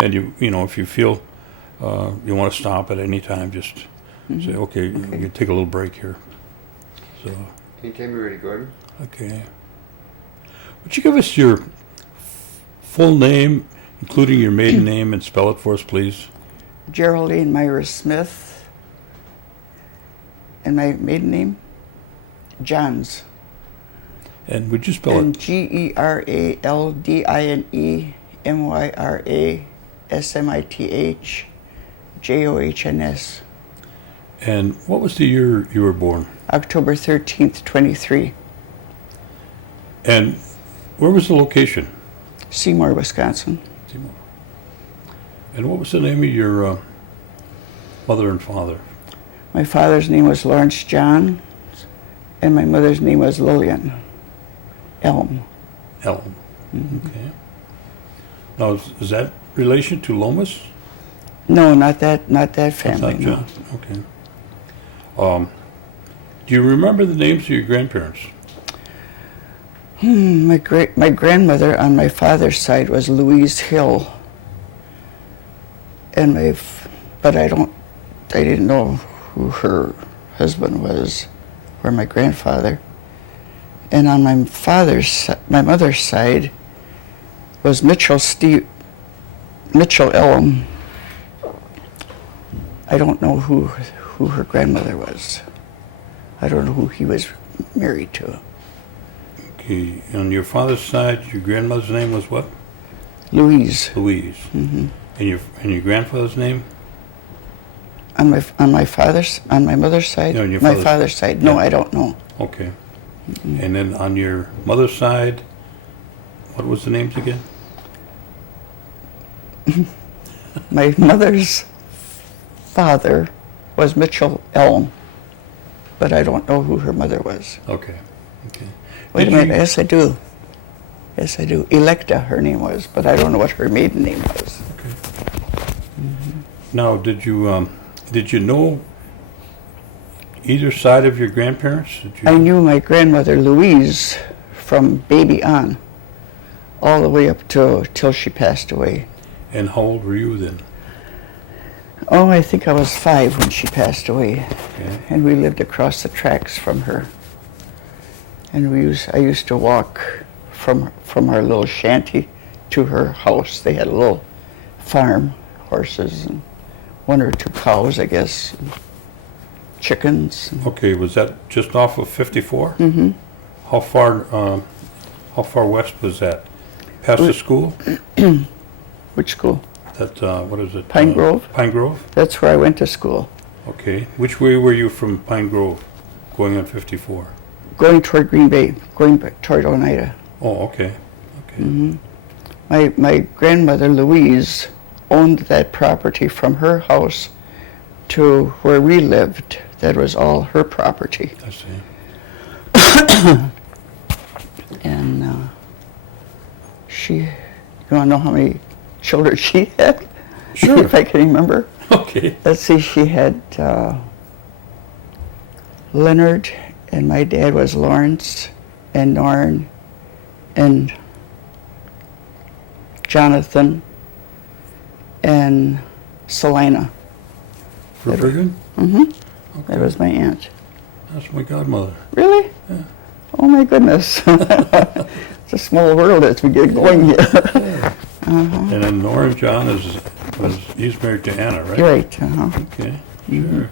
And you know, if you feel you want to stop at any time, just say, okay, you can take a little break here. So. Anytime you're ready, Gordon. Okay. Would you give us your full name, including your maiden name, and spell it for us, please? Geraldine Smith. And my maiden name? Johns. And would you spell and it? GeraldineMyrSmithJohns. And what was the year you were born? October 13th, 23. And where was the location? Seymour, Wisconsin. Seymour. And what was the name of your mother and father? My father's name was Lawrence John, and my mother's name was Lillian Elm. Elm. Okay. Now, is that relation to Lomas? No, not that family. That's not John. Okay. Do you remember the names of your grandparents? My grandmother on my father's side was Louise Hill, and but I didn't know who her husband was, or my grandfather. And on my mother's side was Mitchell Elm. I don't know who her grandmother was. I don't know who he was married to. Okay. On your father's side, your grandmother's name was what? Louise. Louise. Mm-hmm. And your grandfather's name? On my mother's side? No, on your my father's- father's side? No, Yeah. I don't know. Okay. And then on your mother's side, what was the names again? My mother's father was Mitchell Elm, but I don't know who her mother was. Okay. Okay. Wait a Did minute. you- Yes, I do. Yes, I do. Electa, her name was, but I don't know what her maiden name was. Okay. Now, did you know either side of your grandparents? Did you? I knew my grandmother Louise from baby on, all the way up till she passed away. And how old were you then? Oh, I think I was 5 when she passed away, Okay. and we lived across the tracks from her. And I used to walk from our little shanty to her house. They had a little farm, horses and 1 or 2 cows, I guess, and chickens. Okay. Was that just off of 54? Mm-hmm. How far west was that? Past the school? Which school? That what is it? Pine Grove? Pine Grove. That's where I went to school. Okay. Which way were you from Pine Grove, going on 54? Going toward Green Bay, going back toward Oneida. Oh, okay. Okay. Mm-hmm. My grandmother Louise owned that property from her house to where we lived. That was all her property. I see. And you want to know how many children she had? Sure. If I can remember. Okay. Let's see, she had Leonard, and my dad was Lawrence, and Norn, and Jonathan, and Selina. Verbruggen? Mm-hmm. Okay. That was my aunt. That's my godmother. Really? Yeah. Oh my goodness. It's a small world as we get going here. Yeah. Uh-huh. And then Nora John he's married to Anna, right? Right, uh-huh. Okay, Mhm. sure.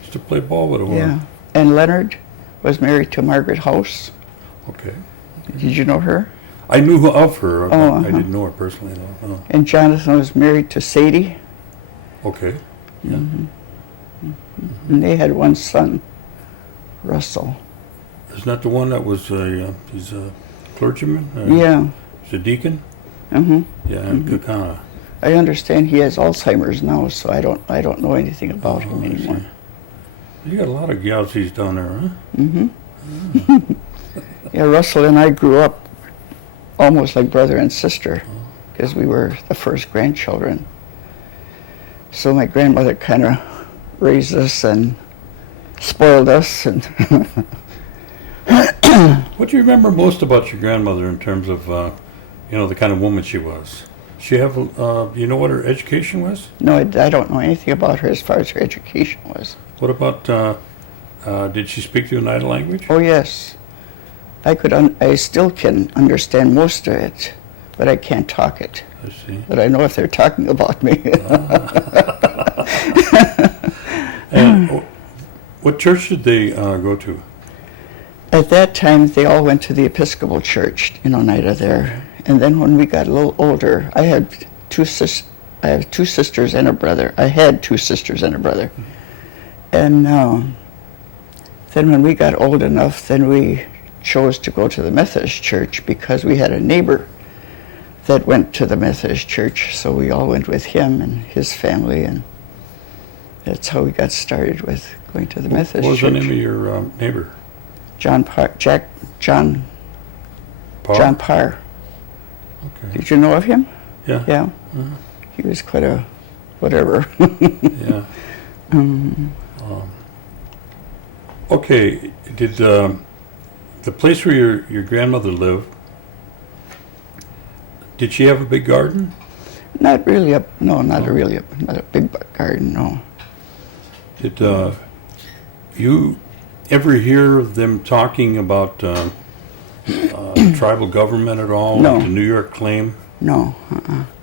Used to play ball with a Yeah. woman. And Leonard was married to Margaret House. Okay. Did you know her? I knew of her, but Oh, I uh-huh. didn't know her personally, though. Oh. And Jonathan was married to Sadie. Okay. Yeah. Mm-hmm. And they had 1 son, Russell. Isn't that the one that was he's a clergyman? Yeah. He's a deacon? Mm-hmm. Yeah, in Kakana. I understand he has Alzheimer's now, so I don't know anything about him I anymore. see. You got a lot of galsies down there, huh? Mm-hmm. Yeah, Russell and I grew up almost like brother and sister because we were the first grandchildren. So my grandmother kind of raised us and spoiled us. And What do you remember most about your grandmother in terms of, the kind of woman she was? she have, you know what her education was? No, I don't know anything about her as far as her education was. What about, did she speak the Oneida language? Oh yes, I still can understand most of it, but I can't talk it. I see. But I know if they're talking about me. And what church did they go to? At that time, they all went to the Episcopal Church in Oneida there. And then when we got a little older, I have two sisters and a brother. I had two sisters and a brother. And then when we got old enough, then we chose to go to the Methodist Church because we had a neighbor that went to the Methodist Church. So we all went with him and his family, and that's how we got started with going to the Methodist Church. What was the name of your neighbor? John Parr. Okay. Did you know of him? Yeah. Yeah. Uh-huh. He was quite a whatever. Yeah. Okay. Did the place where your grandmother lived, did she have a big garden? Not really not a big garden, no. Did you ever hear them talking about tribal government at all? No. Like the New York claim? No.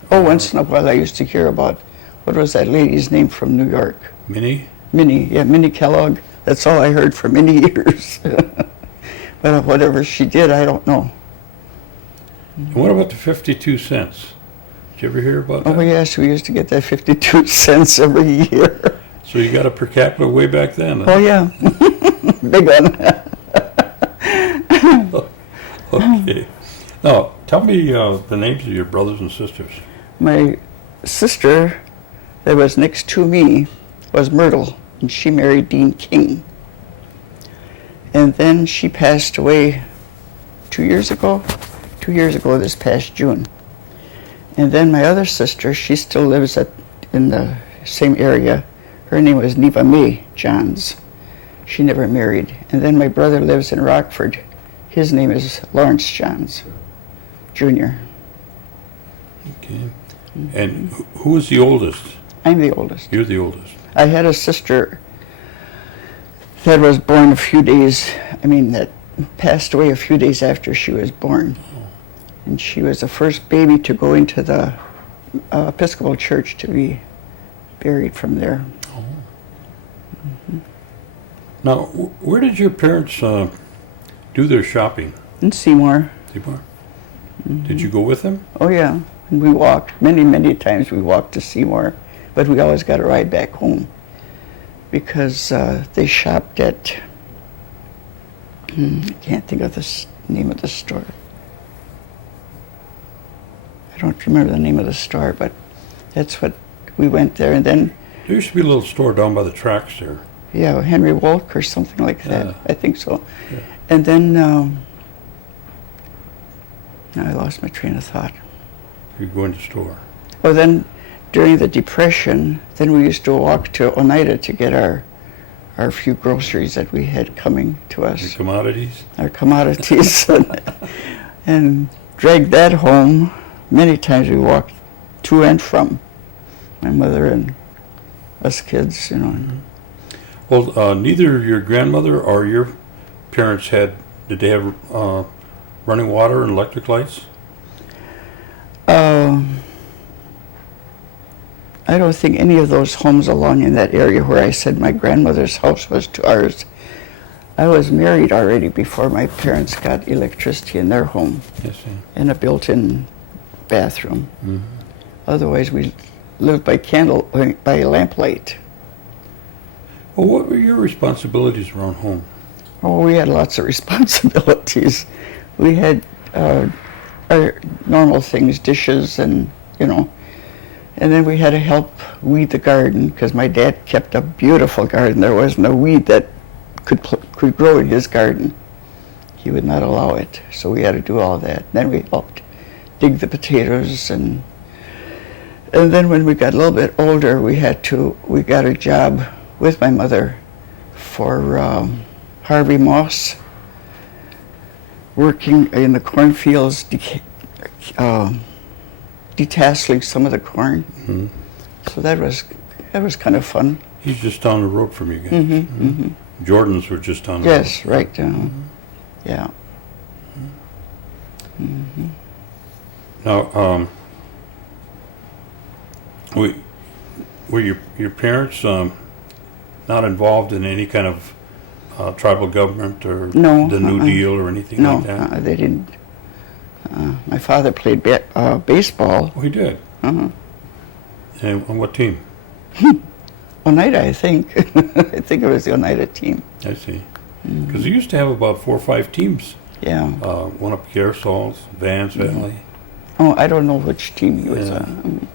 Oh, once in a while I used to hear about, what was that lady's name from New York? Minnie? Minnie Kellogg. That's all I heard for many years. But whatever she did, I don't know. And what about the 52 cents? Did you ever hear about that? Oh yes, we used to get that 52 cents every year. So you got a per capita way back then? Oh yeah, big one. Okay. Now, tell me the names of your brothers and sisters. My sister that was next to me was Myrtle, and she married Dean King. And then she passed away 2 years ago this past June. And then my other sister, she still lives in the same area. Her name was Neva Mae Johns. She never married. And then my brother lives in Rockford. His name is Lawrence Johns, Jr. Okay. And who was the oldest? I'm the oldest. You're the oldest. I had a sister that was born that passed away a few days after she was born. And she was the first baby to go into the Episcopal Church to be buried from there. Oh. Mm-hmm. Now, where did your parents do their shopping? In Seymour. Seymour? Mm-hmm. Did you go with them? Oh yeah. And we walked, many times we walked to Seymour, but we always got a ride back home because they shopped at, I can't think of the name of the store. I don't remember the name of the store, but that's what we went there. And then There used to be a little store down by the tracks there. yeah, Henry Wolk or something like that. Yeah. I think so. Yeah. And then now I lost my train of thought. You go into the store. Well, then during the Depression, then we used to walk to Oneida to get our few groceries that we had coming to Your us, commodities. our commodities, and drag that home. Many times we walked to and from, my mother and us kids, Well, neither your grandmother or your parents did they have running water and electric lights? I don't think any of those homes along in that area where I said my grandmother's house was to ours. I was married already before my parents got electricity in their home Yes, sir. and a built-in bathroom. Mm-hmm. Otherwise, we lived by lamplight. Well, what were your responsibilities around home? Oh, we had lots of responsibilities. We had our normal things, dishes and, and then we had to help weed the garden because my dad kept a beautiful garden. There wasn't a weed that could grow in his garden. He would not allow it, so we had to do all that. Then we helped dig the potatoes, and then when we got a little bit older, we got a job with my mother for Harvey Moss, detasseling some of the corn. Hmm. So that was kind of fun. He's just down the road from you guys. Mm-hmm. Jordans were just down the road. Yes, right down. Yeah. Mm-hmm. Now, were your parents not involved in any kind of tribal government or No, the New Deal or anything No, like that? they didn't. My father played baseball. Oh, he did. Uh-huh. And on what team? Oneida, I think. I think it was the Oneida team. I see. Because they used to have about 4 or 5 teams. Yeah. One up Garrisals, Vance Valley. Oh, I don't know which team he was Yeah. on.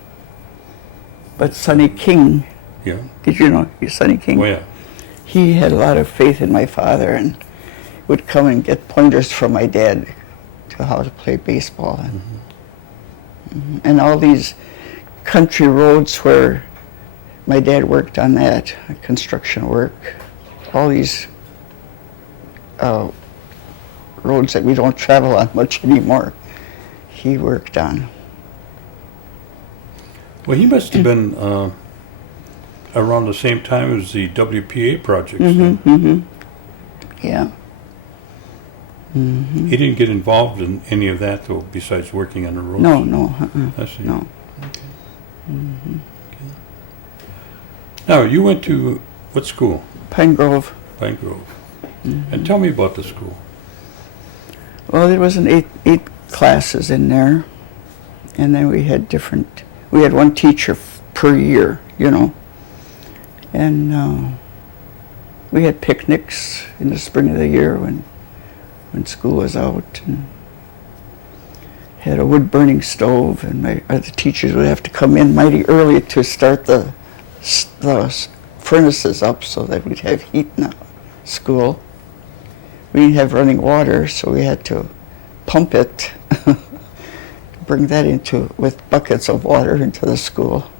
But Sonny King, Yeah. did you know Sonny King? Oh, yeah. He had a lot of faith in my father and would come and get pointers from my dad to how to play baseball. And all these country roads where my dad worked on that, construction work, all these roads that we don't travel on much anymore, he worked on. Well, he must have been around the same time as the WPA projects. Yeah. He didn't get involved in any of that, though, besides working on the roads? No. I see. No. Now, you went to what school? Pine Grove. Pine Grove. And tell me about the school. Well, there was eight classes in there, and then we had one teacher per year, and we had picnics in the spring of the year when school was out, and had a wood-burning stove, and the teachers would have to come in mighty early to start the furnaces up so that we'd have heat in the school. We didn't have running water, so we had to pump it, bring that with buckets of water into the school.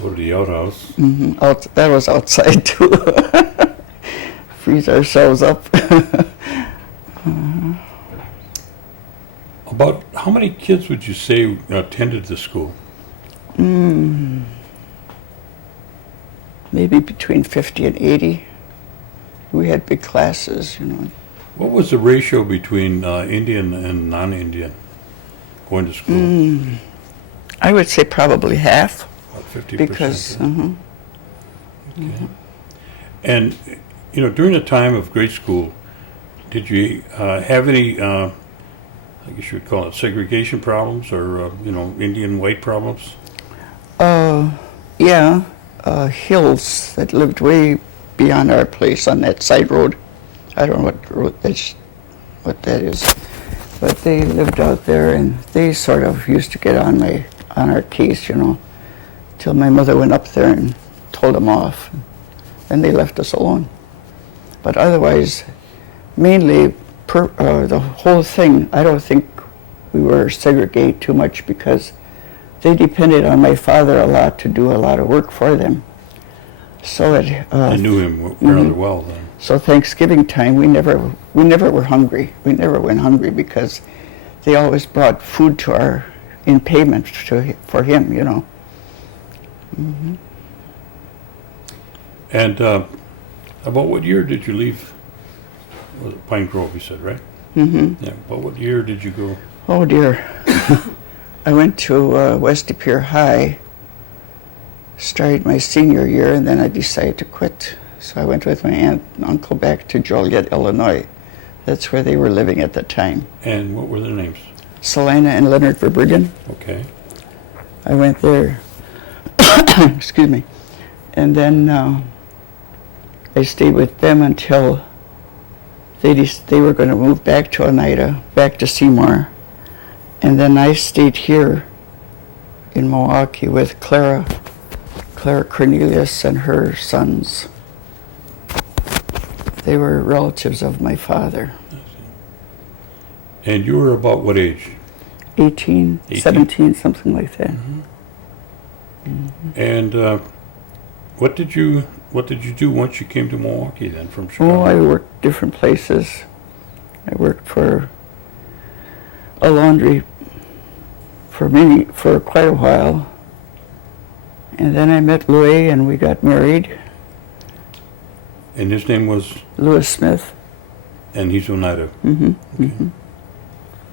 Go to the outhouse. That was outside too. Freeze ourselves up. About how many kids would you say attended the school? Maybe between 50 and 80. We had big classes, What was the ratio between Indian and non-Indian going to school? I would say probably half. About 50%. Because, Okay. And, during the time of grade school, did you have any, I guess you would call it segregation problems or, Indian white problems? yeah, hills that lived way beyond our place on that side road. I don't know what that is, but they lived out there, and they sort of used to get on our case, till my mother went up there and told them off, and they left us alone. But otherwise, mainly the whole thing, I don't think we were segregated too much because they depended on my father a lot to do a lot of work for them. So I knew him rather well then. So Thanksgiving time, we never were hungry. We never went hungry because they always brought food in payment for him, And about what year did you leave? Was it Pine Grove, you said, right? Yeah. About what year did you go? Oh dear. I went to West De Pere High, started my senior year, and then I decided to quit. So I went with my aunt and uncle back to Joliet, Illinois. That's where they were living at the time. And what were their names? Selina and Leonard Verbruggen. Okay. I went there, excuse me, and then I stayed with them until they were going to move back to Oneida, back to Seymour. And then I stayed here in Milwaukee with Clara Cornelius and her sons. They were relatives of my father. And you were about what age? 18, 17, something like that. And what did you do once you came to Milwaukee then from Chicago? Oh, I worked different places. I worked for a laundry for quite a while. And then I met Louis and we got married. And his name was? Louis Smith. And he's Oneida. Mm-hmm. Okay. Mm-hmm.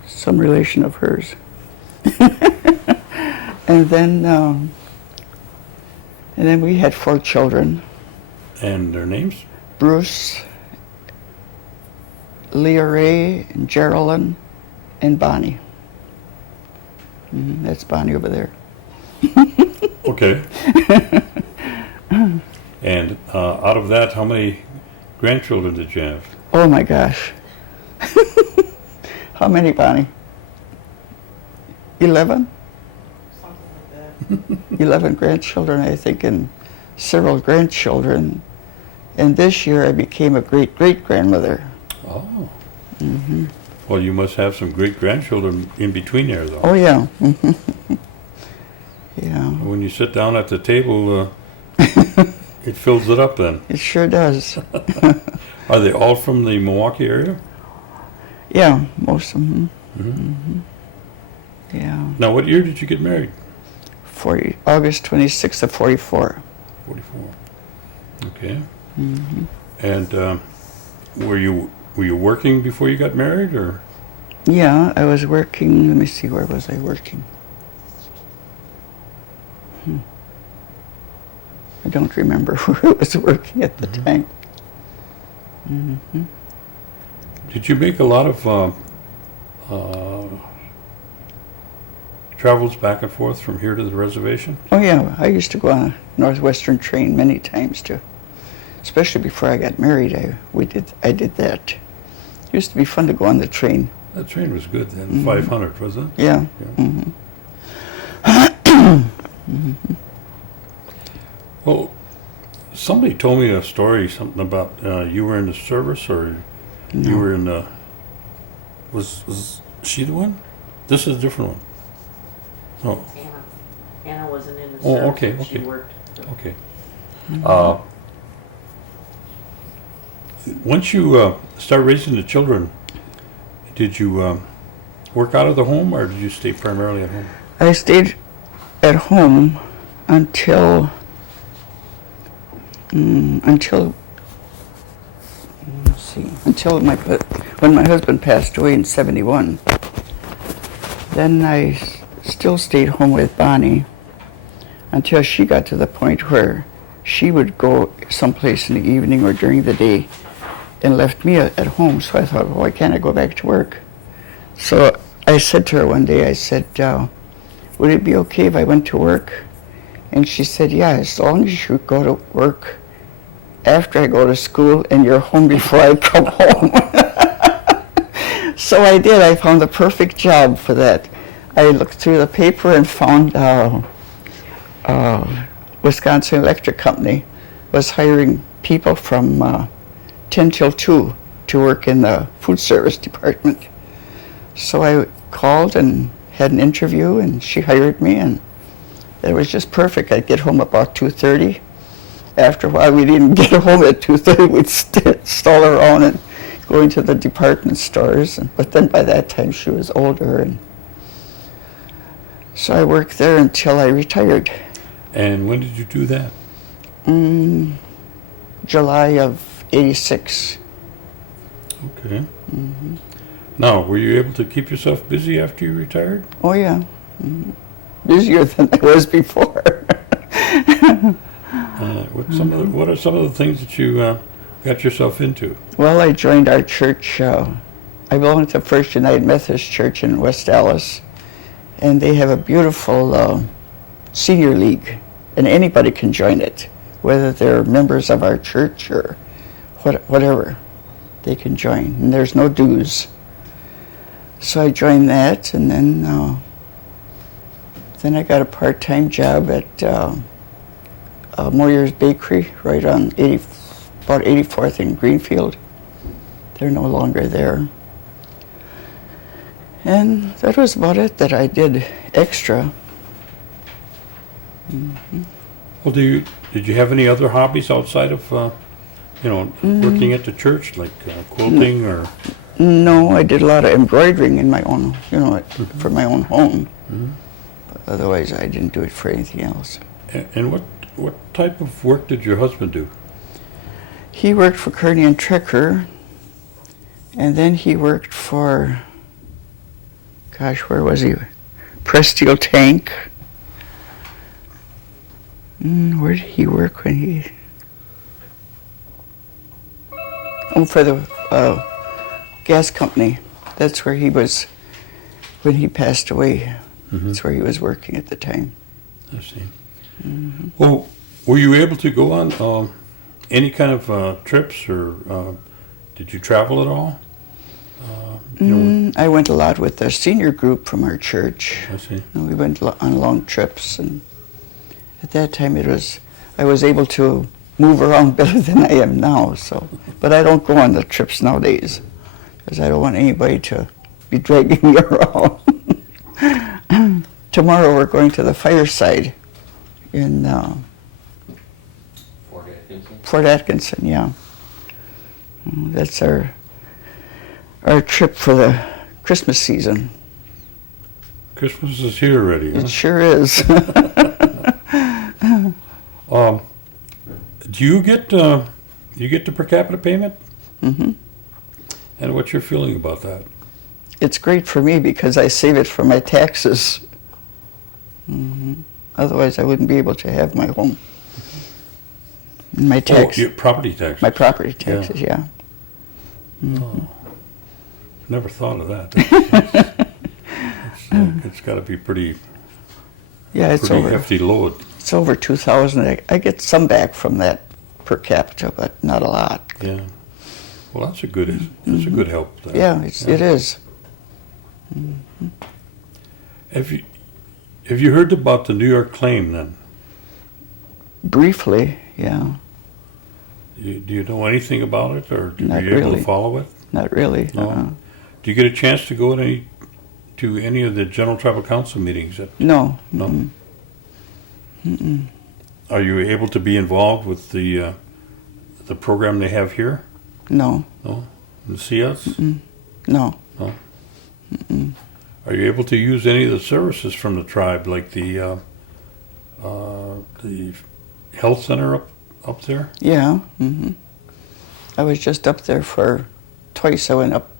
Some relation of hers. And then we had 4 children. And their names? Bruce, Leah Ray, and Geraldine, and Bonnie. That's Bonnie over there. Okay. And out of that, how many grandchildren did you have? Oh my gosh. How many, Bonnie? 11? Something like that. 11 grandchildren, I think, and several grandchildren. And this year I became a great-great-grandmother. Oh. Mm-hmm. Well, you must have some great-grandchildren in between there, though. Oh, yeah. Yeah. When you sit down at the table, it fills it up then. It sure does. Are they all from the Milwaukee area? Yeah, most of them. Mm-hmm. Mm-hmm. Yeah. Now, what year did you get married? August 26th of 44. 44. Okay. Mm-hmm. And were you working before you got married, or? Yeah, I was working. Let me see, where was I working? I don't remember where I was working at the time. Mm-hmm. Did you make a lot of travels back and forth from here to the reservation? Oh yeah, I used to go on a Northwestern train many times too. Especially before I got married, I did that. It used to be fun to go on the train. That train was good then, 500, wasn't it? Yeah. Yeah. Mm-hmm. Well, somebody told me a story, something about you were in the service, or you No. were in the. Was she the one? This is a different one. Oh, Anna wasn't in the Oh, service, okay, but she okay. worked. okay. Once you start raising the children, did you work out of the home, or did you stay primarily at home? I stayed at home until when my husband passed away in 71. Then I still stayed home with Bonnie until she got to the point where she would go someplace in the evening or during the day and left me at home. So I thought, well, why can't I go back to work? So I said to her one day, I said, would it be okay if I went to work? And she said, yeah, as long as you go to work after I go to school and you're home before I come home. So I did. I found the perfect job for that. I looked through the paper and found Wisconsin Electric Company was hiring people from 10 till 2 to work in the food service department. So I called and had an interview, and she hired me, and it was just perfect. I'd get home about 2:30. After a while, we didn't get home at 2:30. We'd stall around and go into the department stores. But then by that time, she was older, and so I worked there until I retired. And when did you do that? July of '86. Okay. Now, were you able to keep yourself busy after you retired? Oh yeah, busier than I was before. What are some of the things that you got yourself into? Well, I joined our church. I belong to First United Methodist Church in West Allis, and they have a beautiful senior league, and anybody can join it, whether they're members of our church or whatever. They can join, and there's no dues. So I joined that, and then I got a part-time job at Moyer's Bakery, right on about 84th and Greenfield. They're no longer there. And that was about it that I did extra. Well, did you have any other hobbies outside of, working at the church, like quilting or? No, I did a lot of embroidering in my own, for my own home. Otherwise, I didn't do it for anything else. And what type of work did your husband do? He worked for Kearney and Trecker, and then he worked for, gosh, where was he? Presteel Tank. Where did he work when he? Oh, for the gas company. That's where he was when he passed away. That's where he was working at the time. I see. Well, were you able to go on any kind of trips, or did you travel at all? I went a lot with the senior group from our church. I see. And we went on long trips, and at that time I was able to move around better than I am now. So, but I don't go on the trips nowadays because I don't want anybody to be dragging me around. Tomorrow we're going to the fireside in Fort Atkinson, yeah. That's our trip for the Christmas season. Christmas is here already, huh? It sure is. Do you get the per capita payment? Mm-hmm. And what's your feeling about that? It's great for me because I save it for my taxes. Otherwise, I wouldn't be able to have my home. My tax, your property tax. my property taxes, yeah. Oh, never thought of that. It's got to be pretty Yeah, it's over. hefty load. It's over 2,000. I get some back from that per capita, but not a lot. Yeah. Well, that's a good help. There. Yeah, it is. Have you heard about the New York claim then? Briefly, yeah. Do you know anything about it, or Not are you able really. to follow it? Not really. No. Do you get a chance to go to any of the General Tribal Council meetings? No. No. Are you able to be involved with the program they have here? No. No. And see us? No. Are you able to use any of the services from the tribe, like the health center up there? Yeah. I was just up there for twice. I went up.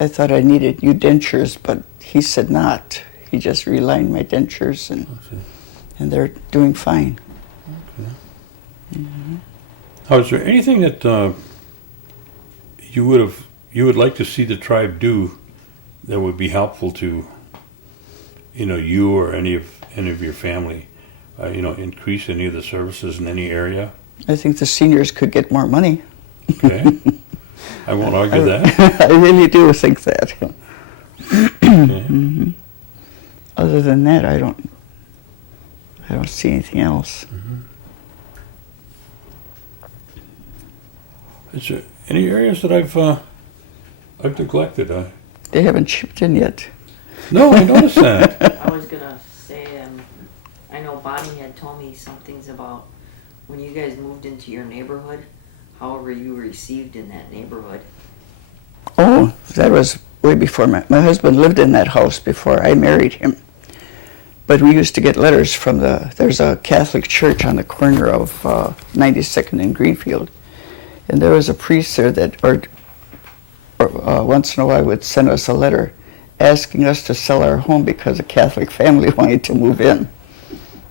I thought I needed new dentures, but he said not. He just relined my dentures, and they're doing fine. Okay. Now, is there anything that you would like to see the tribe do that would be helpful to, you or any of your family, increase any of the services in any area? I think the seniors could get more money. Okay. I won't argue that. I really do think that. Okay. Other than that, I don't see anything else. Is there any areas that I've neglected? They haven't chipped in yet. No, I noticed that. I was gonna say, I know Bonnie had told me some things about when you guys moved into your neighborhood, how were you received in that neighborhood? Oh, that was way before my husband lived in that house before I married him. But we used to get letters from there's a Catholic church on the corner of 92nd and Greenfield. And there was a priest there that, once in a while, would send us a letter asking us to sell our home because a Catholic family wanted to move in.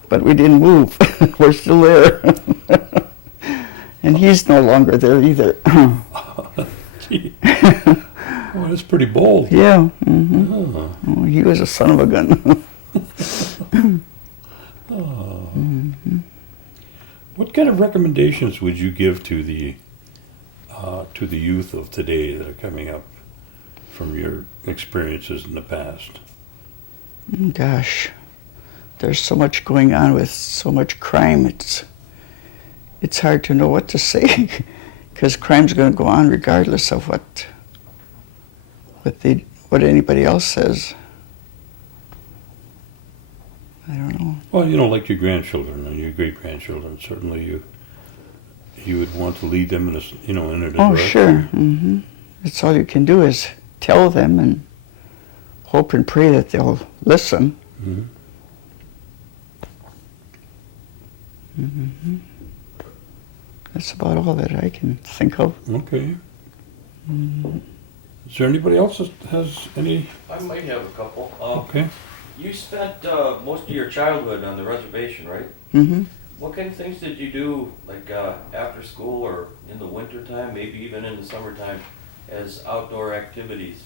But we didn't move. We're still there. And he's no longer there either. Gee. Oh, that's pretty bold. Yeah. Oh. He was a son of a gun. What kind of recommendations would you give to the youth of today that are coming up from your experiences in the past? Gosh, there's so much going on with so much crime. It's hard to know what to say because crime's going to go on regardless of what anybody else says. I don't know. Well, like your grandchildren and your great-grandchildren, certainly you would want to lead them in a direction. Oh, sure. That's all you can do is tell them and hope and pray that they'll listen. hmm That's about all that I can think of. Okay. Is there anybody else that has any? I might have a couple. Okay. You spent most of your childhood on the reservation, right? hmm What kind of things did you do, like after school or in the winter time, maybe even in the summertime, as outdoor activities?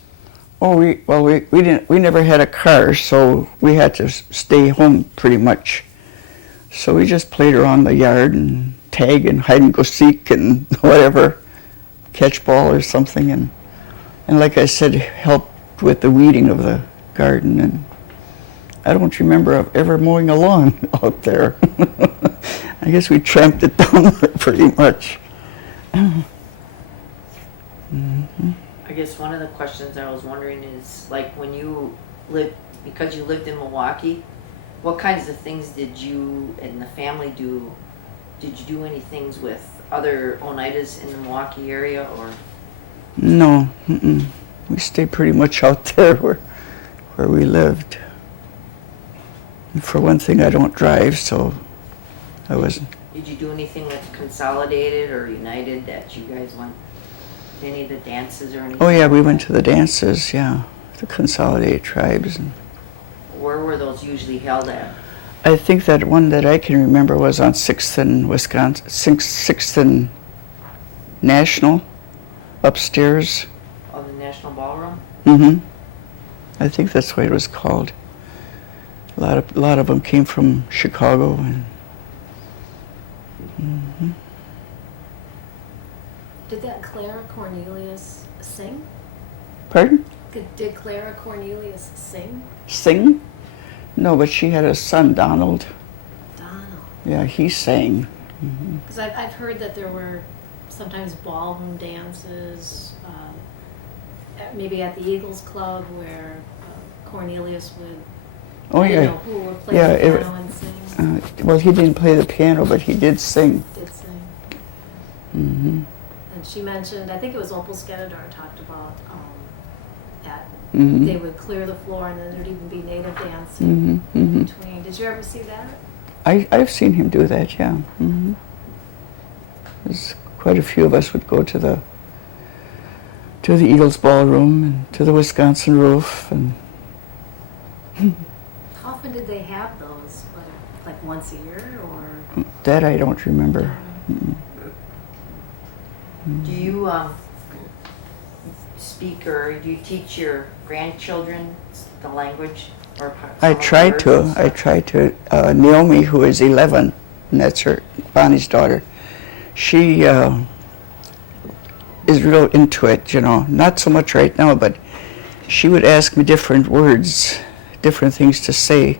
Oh, we never had a car, so we had to stay home pretty much. So we just played around the yard and tag and hide and go seek and whatever, catch ball or something, and like I said, helped with the weeding of the garden. And I don't remember ever mowing a lawn out there. I guess we tramped it down pretty much. I guess one of the questions I was wondering is, like, when you lived, because you lived in Milwaukee, what kinds of things did you and the family do? Did you do any things with other Oneidas in the Milwaukee area, or? No, we stayed pretty much out there where we lived. And for one thing, I don't drive, so I wasn't. Did you do anything with Consolidated or United that you guys went to any of the dances or anything? Oh yeah, we like went that? to the dances, yeah, the Consolidated Tribes. And Where were those usually held at? I think that one that I can remember was on 6th and Wisconsin, 6th and National, upstairs. Oh, the National Ballroom? Mm-hmm. I think that's what it was called. A lot of them came from Chicago. And Did that Clara Cornelius sing? Pardon? Did Clara Cornelius sing? Sing? No, but she had a son, Donald. Donald. Yeah, he sang. Because I've heard that there were sometimes ballroom dances, maybe at the Eagles Club where Cornelius would, Oh you yeah. know, who would play Yeah, the it- piano and sing. Well, he didn't play the piano, but he did sing. Did sing. Mm-hmm. And she mentioned, I think it was Opal Skedadar talked about that Mm-hmm. they would clear the floor and then there'd even be native dancing Mm-hmm. Mm-hmm. between. Did you ever see that? I've seen him do that, yeah. Mm-hmm. There's quite a few of us would go to the Eagles Ballroom and to the Wisconsin Roof, and How often did they have those? Like once a year or? that I don't remember. Do you speak or do you teach your grandchildren the language or I some of the tried words to. and I stuff? tried to. Naomi, who is 11, and that's her, Bonnie's daughter. She is real into it, you know. Not so much right now, but she would ask me different words, different things to say,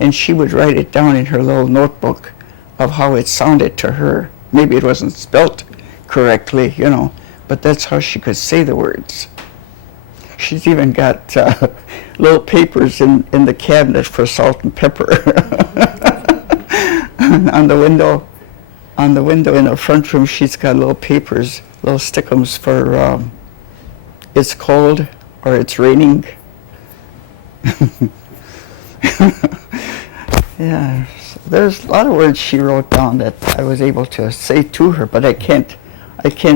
and she would write it down in her little notebook of how it sounded to her. Maybe it wasn't spelt correctly, you know, but that's how she could say the words. She's even got little papers in the cabinet for salt and pepper. on the window in the front room, she's got little papers, little stickums for it's cold or it's raining. Yeah, so there's a lot of words she wrote down that I was able to say to her, but I can't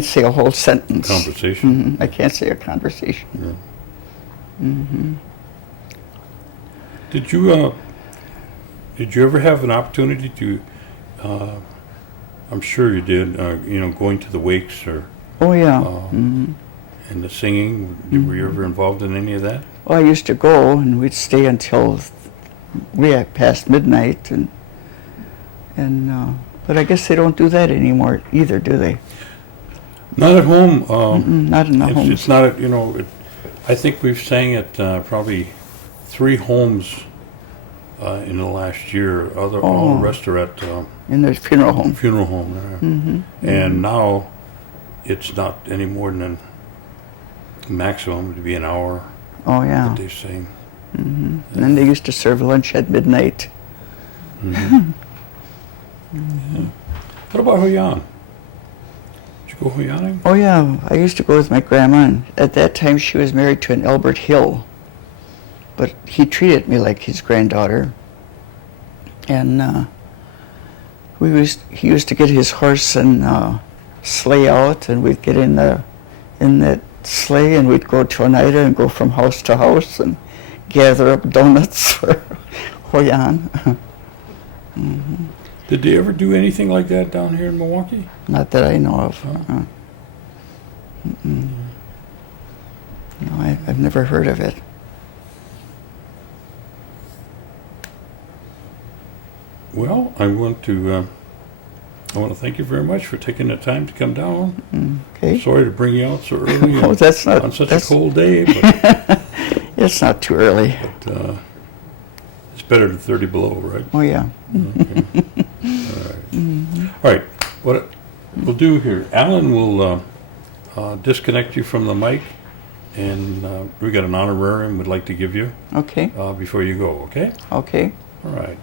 say a whole sentence. Conversation. I can't say a conversation. Yeah. Mm-hmm. Did you ever have an opportunity to? I'm sure you did. Going to the wakes or Oh yeah. and the singing. Were you ever involved in any of that? Well, I used to go, and we'd stay until past midnight, and but I guess they don't do that anymore either, do they? Not at home. Not in the It's homes. not. I think we've sang at probably 3 homes in the last year. All the rest are at In the funeral home. funeral home. And now it's not any more than maximum to be an hour Oh yeah. that they sing. And then they used to serve lunch at midnight. What about Hoyan? Did you go Hoyaning? Oh yeah, I used to go with my grandma, and at that time she was married to an Albert Hill, but he treated me like his granddaughter, and he used to get his horse and sleigh out, and we'd get in that sleigh, and we'd go to Oneida and go from house to house and gather up donuts for Hoyan. Did they ever do anything like that down here in Milwaukee? Not that I know of. Oh. No, I've never heard of it. Well, I want to thank you very much for taking the time to come down. Okay. Sorry to bring you out so early Oh, that's not. on such a that's, cold day, but, It's not too early. it's better than 30 below, right? Oh yeah. Okay. All right. What we'll do here, Alan will disconnect you from the mic, and we got an honorarium we'd like to give you Okay. before you go. Okay. Okay. All right.